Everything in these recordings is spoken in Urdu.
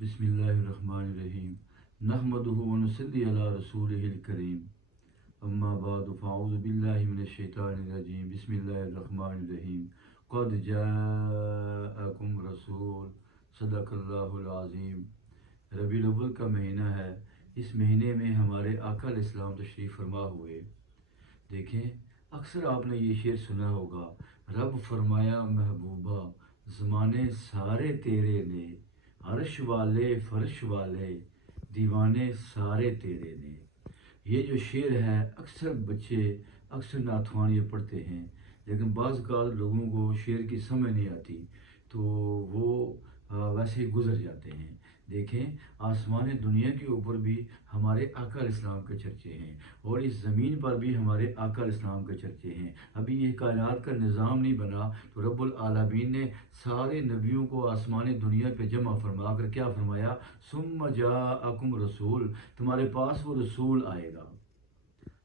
بسم اللہ الرحمن الرحیم نحمدہ ونصلی علی رسولہ الکریم اما بعد فاعوذ باللہ من الشیطان الرجیم بسم اللہ الرحمن الرحیم قد جاءکم رسول صدق اللہ العظیم۔ ربیع الاول کا مہینہ ہے، اس مہینے میں ہمارے آقا علیہ السلام تشریف فرما ہوئے۔ دیکھیں، اکثر آپ نے یہ شعر سنا ہوگا، رب فرمایا محبوبہ زمانے سارے تیرے نے، عرش والے فرش والے دیوانے سارے تیرے نے۔ یہ جو شعر ہے اکثر بچے اکثر نعتخوان یہ پڑھتے ہیں، لیکن بعض اوقات لوگوں کو شعر کی سمجھ نہیں آتی تو وہ ویسے ہی گزر جاتے ہیں۔ دیکھیں، آسمان دنیا کے اوپر بھی ہمارے آقا علیہ السلام کے چرچے ہیں، اور اس زمین پر بھی ہمارے آقا علیہ السلام کے چرچے ہیں۔ ابھی یہ کائنات کا نظام نہیں بنا تو رب العالمین نے سارے نبیوں کو آسمان دنیا پہ جمع فرما کر کیا فرمایا، ثم جاءکم رسول، تمہارے پاس وہ رسول آئے گا،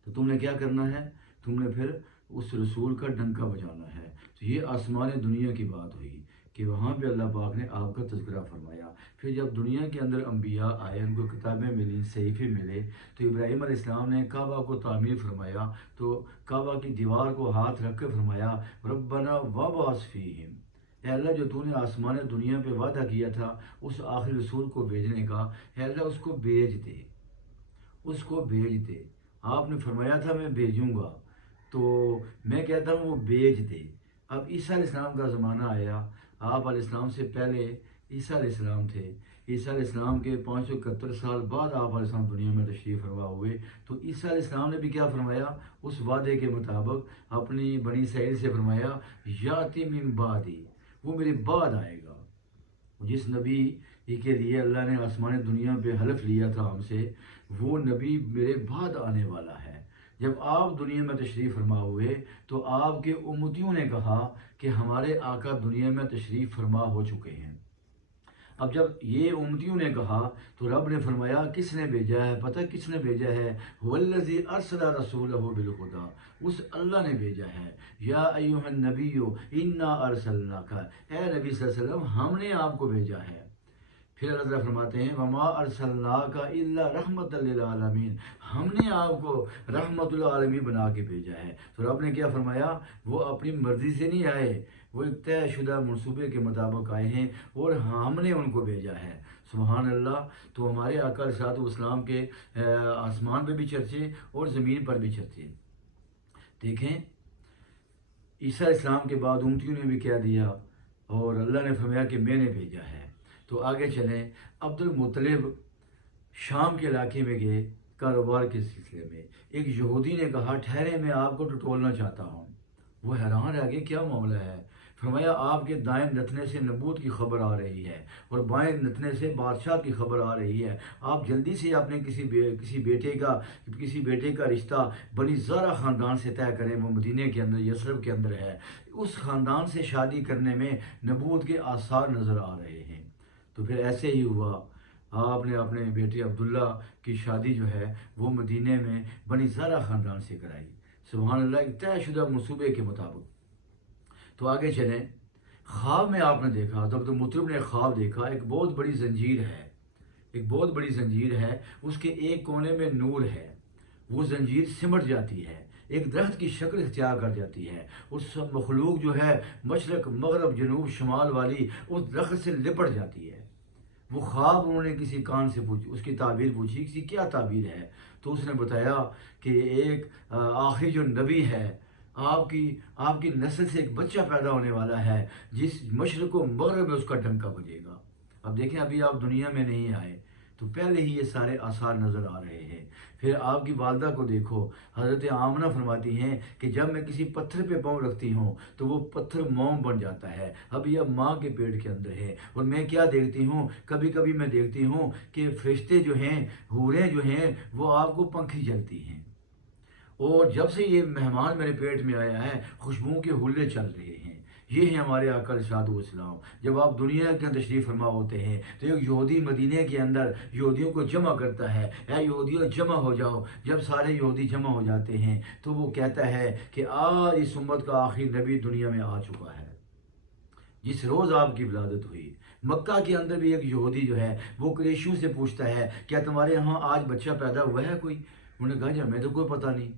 تو تم نے کیا کرنا ہے، تم نے پھر اس رسول کا ڈنکا بجانا ہے۔ تو یہ آسمان دنیا کی بات ہوئی کہ وہاں پہ اللہ پاک نے آپ کا تذکرہ فرمایا۔ پھر جب دنیا کے اندر انبیاء آئے، ان کو کتابیں ملی، صحیفے ملے، تو ابراہیم علیہ السلام نے کعبہ کو تعمیر فرمایا، تو کعبہ کی دیوار کو ہاتھ رکھ کے فرمایا ربنا وابعث فیہم، اے اللہ جو تو نے آسمان دنیا پہ وعدہ کیا تھا اس آخری رسول کو بھیجنے کا، اے اللہ اس کو بھیج دے، اس کو بھیج دے۔ آپ نے فرمایا تھا میں بھیجوں گا، تو میں کہتا ہوں وہ بھیج دے۔ اب عیسیٰ علیہ السلام کا زمانہ آیا، آپ علیہ السلام سے پہلے عیسیٰ علیہ السلام تھے، عیسیٰ علیہ السلام کے 571 سال بعد آپ علیہ السلام دنیا میں تشریف فرما ہوئے، تو عیسیٰ علیہ السلام نے بھی کیا فرمایا، اس وعدے کے مطابق اپنی بنی اسرائیل سے فرمایا یاتی من بعدی، وہ میرے بعد آئے گا۔ جس نبی کے لیے اللہ نے آسمان دنیا پہ حلف لیا تھا ہم سے، وہ نبی میرے بعد آنے والا ہے۔ جب آپ دنیا میں تشریف فرما ہوئے تو آپ کے امتیوں نے کہا کہ ہمارے آقا دنیا میں تشریف فرما ہو چکے ہیں۔ اب جب یہ امتیوں نے کہا تو رب نے فرمایا کس نے بھیجا ہے، پتہ کس نے بھیجا ہے، والذی ارسل رسولہ بالہدی، اس اللہ نے بھیجا ہے۔ یا ایھا النبی انا ارسلناک، اے نبی صلی اللہ علیہ وسلم ہم نے آپ کو بھیجا ہے۔ پھر اللہ تعالیٰ فرماتے ہیں وما ارسلناک الا رحمۃ للعالمین، ہم نے آپ کو رحمت للعالمین بنا کے بھیجا ہے۔ تو رب نے کیا فرمایا، وہ اپنی مرضی سے نہیں آئے، وہ ایک طے شدہ منصوبے کے مطابق آئے ہیں اور ہم نے ان کو بھیجا ہے۔ سبحان اللہ۔ تو ہمارے آقا علیہ السلام کے آسمان پہ بھی چرچے اور زمین پر بھی چرچے۔ دیکھیں، عیسیٰ علیہ السلام کے بعد امتیوں نے بھی کیا دیا، اور اللہ نے فرمایا کہ میں نے بھیجا ہے۔ تو آگے چلیں، عبد المطلب شام کے علاقے میں گئے کاروبار کے سلسلے میں۔ ایک یہودی نے کہا ٹھہرے میں آپ کو ٹٹولنا چاہتا ہوں۔ وہ حیران رہ گئے کیا معاملہ ہے؟ فرمایا آپ کے دائیں نتنے سے نبوت کی خبر آ رہی ہے اور بائیں نتنے سے بادشاہ کی خبر آ رہی ہے، آپ جلدی سے اپنے کسی بیٹے کا رشتہ بنی زارہ خاندان سے طے کریں، وہ مدینے کے اندر یثرب کے اندر ہے، اس خاندان سے شادی کرنے میں نبوت کے آثار نظر آ رہے ہیں۔ تو پھر ایسے ہی ہوا، آپ نے اپنے بیٹے عبداللہ کی شادی جو ہے وہ مدینے میں بنی زارہ خاندان سے کرائی۔ سبحان اللہ، ایک طے شدہ منصوبے کے مطابق۔ تو آگے چلیں، خواب میں آپ نے دیکھا، تو عبد المطلب نے خواب دیکھا، ایک بہت بڑی زنجیر ہے، ایک بہت بڑی زنجیر ہے، اس کے ایک کونے میں نور ہے، وہ زنجیر سمٹ جاتی ہے، ایک درخت کی شکل اختیار کر جاتی ہے، اس مخلوق جو ہے مشرق مغرب جنوب شمال والی اس درخت سے لپٹ جاتی ہے۔ وہ خواب انہوں نے کسی کان سے پوچھی، اس کی تعبیر پوچھی، کسی کیا تعبیر ہے، تو اس نے بتایا کہ ایک آخری جو نبی ہے، آپ کی نسل سے ایک بچہ پیدا ہونے والا ہے جس مشرق و مغرب میں اس کا ڈنکا بجے گا۔ اب دیکھیں، ابھی آپ دنیا میں نہیں آئے تو پہلے ہی یہ سارے آثار نظر آ رہے ہیں۔ پھر آپ کی والدہ کو دیکھو، حضرت آمنہ فرماتی ہیں کہ جب میں کسی پتھر پہ پاؤں رکھتی ہوں تو وہ پتھر موم بن جاتا ہے، ابھی اب ماں کے پیٹ کے اندر ہے، اور میں کیا دیکھتی ہوں، کبھی کبھی میں دیکھتی ہوں کہ فرشتے جو ہیں، حوریں جو ہیں، وہ آپ کو پنکھی جلتی ہیں، اور جب سے یہ مہمان میرے پیٹ میں آیا ہے خوشبو کے حلے چل رہے ہیں۔ یہ ہیں ہمارے آقا علیہ السلام۔ جب آپ دنیا کے اندر تشریف فرما ہوتے ہیں تو ایک یہودی مدینے کے اندر یہودیوں کو جمع کرتا ہے، اے یہودیوں جمع ہو جاؤ۔ جب سارے یہودی جمع ہو جاتے ہیں تو وہ کہتا ہے کہ آج اس امت کا آخری نبی دنیا میں آ چکا ہے، جس روز آپ کی ولادت ہوئی، مکہ کے اندر بھی ایک یہودی جو ہے وہ قریشیوں سے پوچھتا ہے کیا تمہارے یہاں آج بچہ پیدا ہوا ہے کوئی؟ انہوں نے کہا جی ہمیں تو کوئی پتہ نہیں۔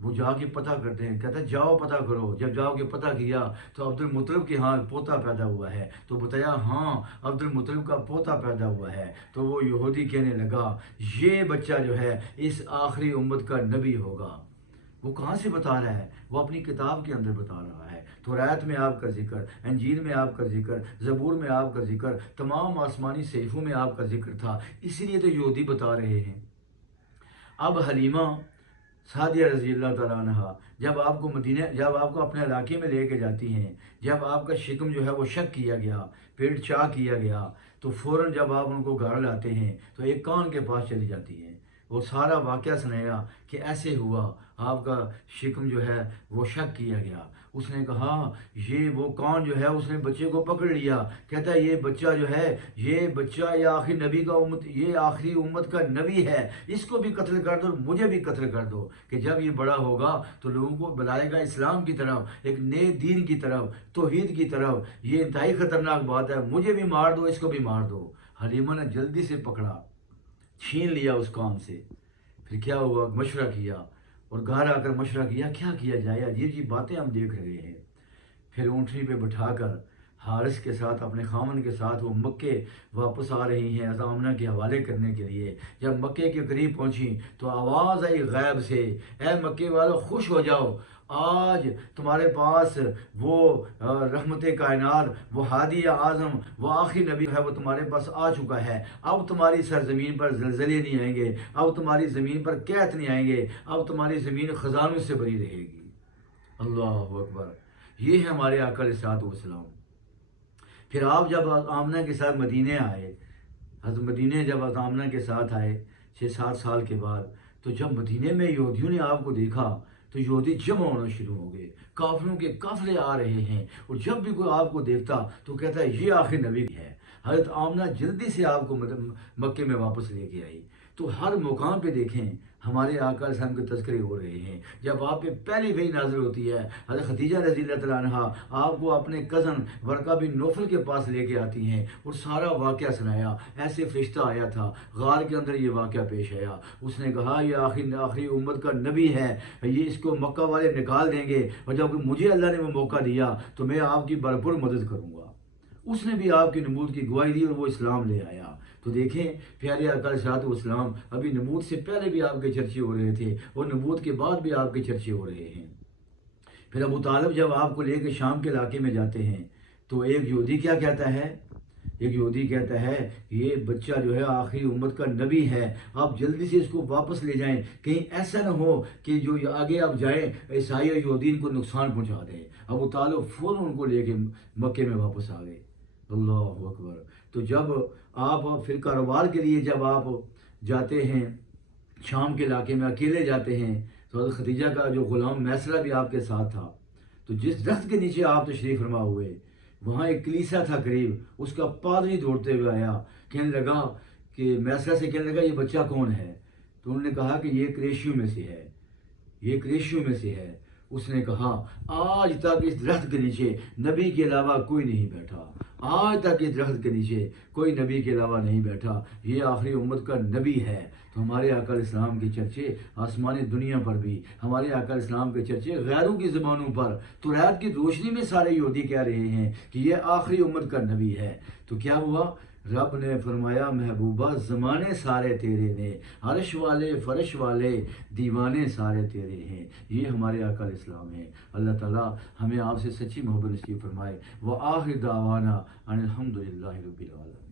وہ جا کے پتہ کرتے ہیں، کہتا ہے جاؤ پتہ کرو۔ جب جاؤ کے پتہ کیا تو عبد المطلب کے ہاں پوتا پیدا ہوا ہے، تو بتایا ہاں عبد المطلب کا پوتا پیدا ہوا ہے۔ تو وہ یہودی کہنے لگا یہ بچہ جو ہے اس آخری امت کا نبی ہوگا۔ وہ کہاں سے بتا رہا ہے؟ وہ اپنی کتاب کے اندر بتا رہا ہے۔ توریت میں آپ کا ذکر، انجیل میں آپ کا ذکر، زبور میں آپ کا ذکر، تمام آسمانی صحیفوں میں آپ کا ذکر تھا، اسی لیے تو یہودی بتا رہے ہیں۔ اب حلیمہ سعدیہ رضی اللہ تعالیٰ عنہ جب آپ کو اپنے علاقے میں لے کے جاتی ہیں، جب آپ کا شکم جو ہے وہ شک کیا گیا، پیٹ چاک کیا گیا، تو فوراً جب آپ ان کو گھر لاتے ہیں تو ایک کان کے پاس چلی جاتی ہیں، وہ سارا واقعہ سنایا کہ ایسے ہوا، آپ کا شکم جو ہے وہ شک کیا گیا۔ اس نے کہا یہ وہ کون جو ہے اس نے بچے کو پکڑ لیا، کہتا ہے یہ بچہ جو ہے یہ آخری نبی کا امت، یہ آخری امت کا نبی ہے، اس کو بھی قتل کر دو، مجھے بھی قتل کر دو، کہ جب یہ بڑا ہوگا تو لوگوں کو بلائے گا اسلام کی طرف، ایک نئے دین کی طرف، توحید کی طرف، یہ انتہائی خطرناک بات ہے، مجھے بھی مار دو، اس کو بھی مار دو۔ حلیمہ نے جلدی سے پکڑا، چھین لیا اس کان سے۔ پھر کیا ہوا؟ مشورہ کیا، اور گھر آ کر مشورہ کیا کیا جائے، عجیب عجیب باتیں ہم دیکھ رہے ہیں۔ پھر اونٹنی پہ بٹھا کر حارث کے ساتھ، اپنے خامن کے ساتھ وہ مکے واپس آ رہی ہیں آمنہ کے حوالے کرنے کے لیے۔ جب مکے کے قریب پہنچی تو آواز آئی غیب سے، اے مکے والو خوش ہو جاؤ، آج تمہارے پاس وہ رحمت کائنات، وہ ہادی اعظم، وہ آخری نبی ہے، وہ تمہارے پاس آ چکا ہے۔ اب تمہاری سرزمین پر زلزلے نہیں آئیں گے، اب تمہاری زمین پر قحط نہیں آئیں گے، اب تمہاری زمین خزانوں سے بھری رہے گی۔ اللہ اکبر! یہ ہے ہمارے آقا علیہ الصلوۃ والسلام۔ پھر آپ جب آمنہ کے ساتھ مدینے آئے، حضرت مدینے جب آمنہ کے ساتھ آئے 6-7 سال کے بعد، تو جب مدینے میں یہودیوں نے آپ کو دیکھا تو یہودی جمع ہونا شروع ہو گئے، کافروں کے قافلے آ رہے ہیں، اور جب بھی کوئی آپ کو دیکھتا تو کہتا ہے یہ آخر نبی ہے۔ حضرت آمنہ جلدی سے آپ کو مکے میں واپس لے کے آئی۔ تو ہر مقام پہ دیکھیں ہمارے آقا علیہ السلام کے تذکرے ہو رہے ہیں۔ جب آپ پہ پہلی وحی نازل ہوتی ہے، حضرت خدیجہ رضی اللہ تعالیٰ عنہ آپ کو اپنے کزن ورقہ بن نوفل کے پاس لے کے آتی ہیں اور سارا واقعہ سنایا، ایسے فرشتہ آیا تھا غار کے اندر، یہ واقعہ پیش آیا، اس نے کہا یہ آخری امت کا نبی ہے، یہ اس کو مکہ والے نکال دیں گے، اور جب مجھے اللہ نے وہ موقع دیا تو میں آپ کی بھرپور مدد کروں گا۔ اس نے بھی آپ کی نمود کی گواہی دی اور وہ اسلام لے آیا۔ تو دیکھیں پیارے آقا علیہ الصلوۃ والسلام، ابھی نبوت سے پہلے بھی آپ کے چرچے ہو رہے تھے اور نبوت کے بعد بھی آپ کے چرچے ہو رہے ہیں۔ پھر ابو طالب جب آپ کو لے کے شام کے علاقے میں جاتے ہیں تو ایک یہودی کیا کہتا ہے؟ ایک یہودی کہتا ہے یہ بچہ جو ہے آخری امت کا نبی ہے، آپ جلدی سے اس کو واپس لے جائیں، کہیں ایسا نہ ہو کہ جو آگے آپ جائیں عیسائی اور یہودین کو نقصان پہنچا دیں۔ ابو طالب فوراً ان کو لے کے مکے میں واپس آ گئے۔ اللہ اکبر! تو جب آپ پھر کاروبار کے لیے جب آپ جاتے ہیں شام کے علاقے میں، اکیلے جاتے ہیں، تو حضرت خدیجہ کا جو غلام میسرہ بھی آپ کے ساتھ تھا، تو جس درخت کے نیچے آپ تشریف فرما ہوئے وہاں ایک کلیسا تھا قریب، اس کا پادری دوڑتے ہوئے آیا، کہنے لگا کہ میسرہ سے کہنے لگا یہ بچہ کون ہے؟ تو انہوں نے کہا کہ یہ قریشیوں میں سے ہے، یہ قریشیوں میں سے ہے۔ اس نے کہا آج تک اس درخت کے نیچے نبی کے علاوہ کوئی نہیں بیٹھا، آج تک اس درخت کے نیچے کوئی نبی کے علاوہ نہیں بیٹھا، یہ آخری امت کا نبی ہے۔ تو ہمارے آقا علیہ السلام کے چرچے آسمانی دنیا پر بھی، ہمارے آقا علیہ السلام کے چرچے غیروں کی زبانوں پر، توریت کی روشنی میں سارے یہودی کہہ رہے ہیں کہ یہ آخری امت کا نبی ہے۔ تو کیا ہوا؟ رب نے فرمایا محبوبہ زمانے سارے تیرے نے، عرش والے فرش والے دیوانے سارے تیرے ہیں۔ یہ ہمارے آقا علیہ السلام ہیں۔ اللہ تعالیٰ ہمیں آپ سے سچی محبت نصیب فرمائے۔ وآخر دعوانا ان الحمد للہ رب العالمین۔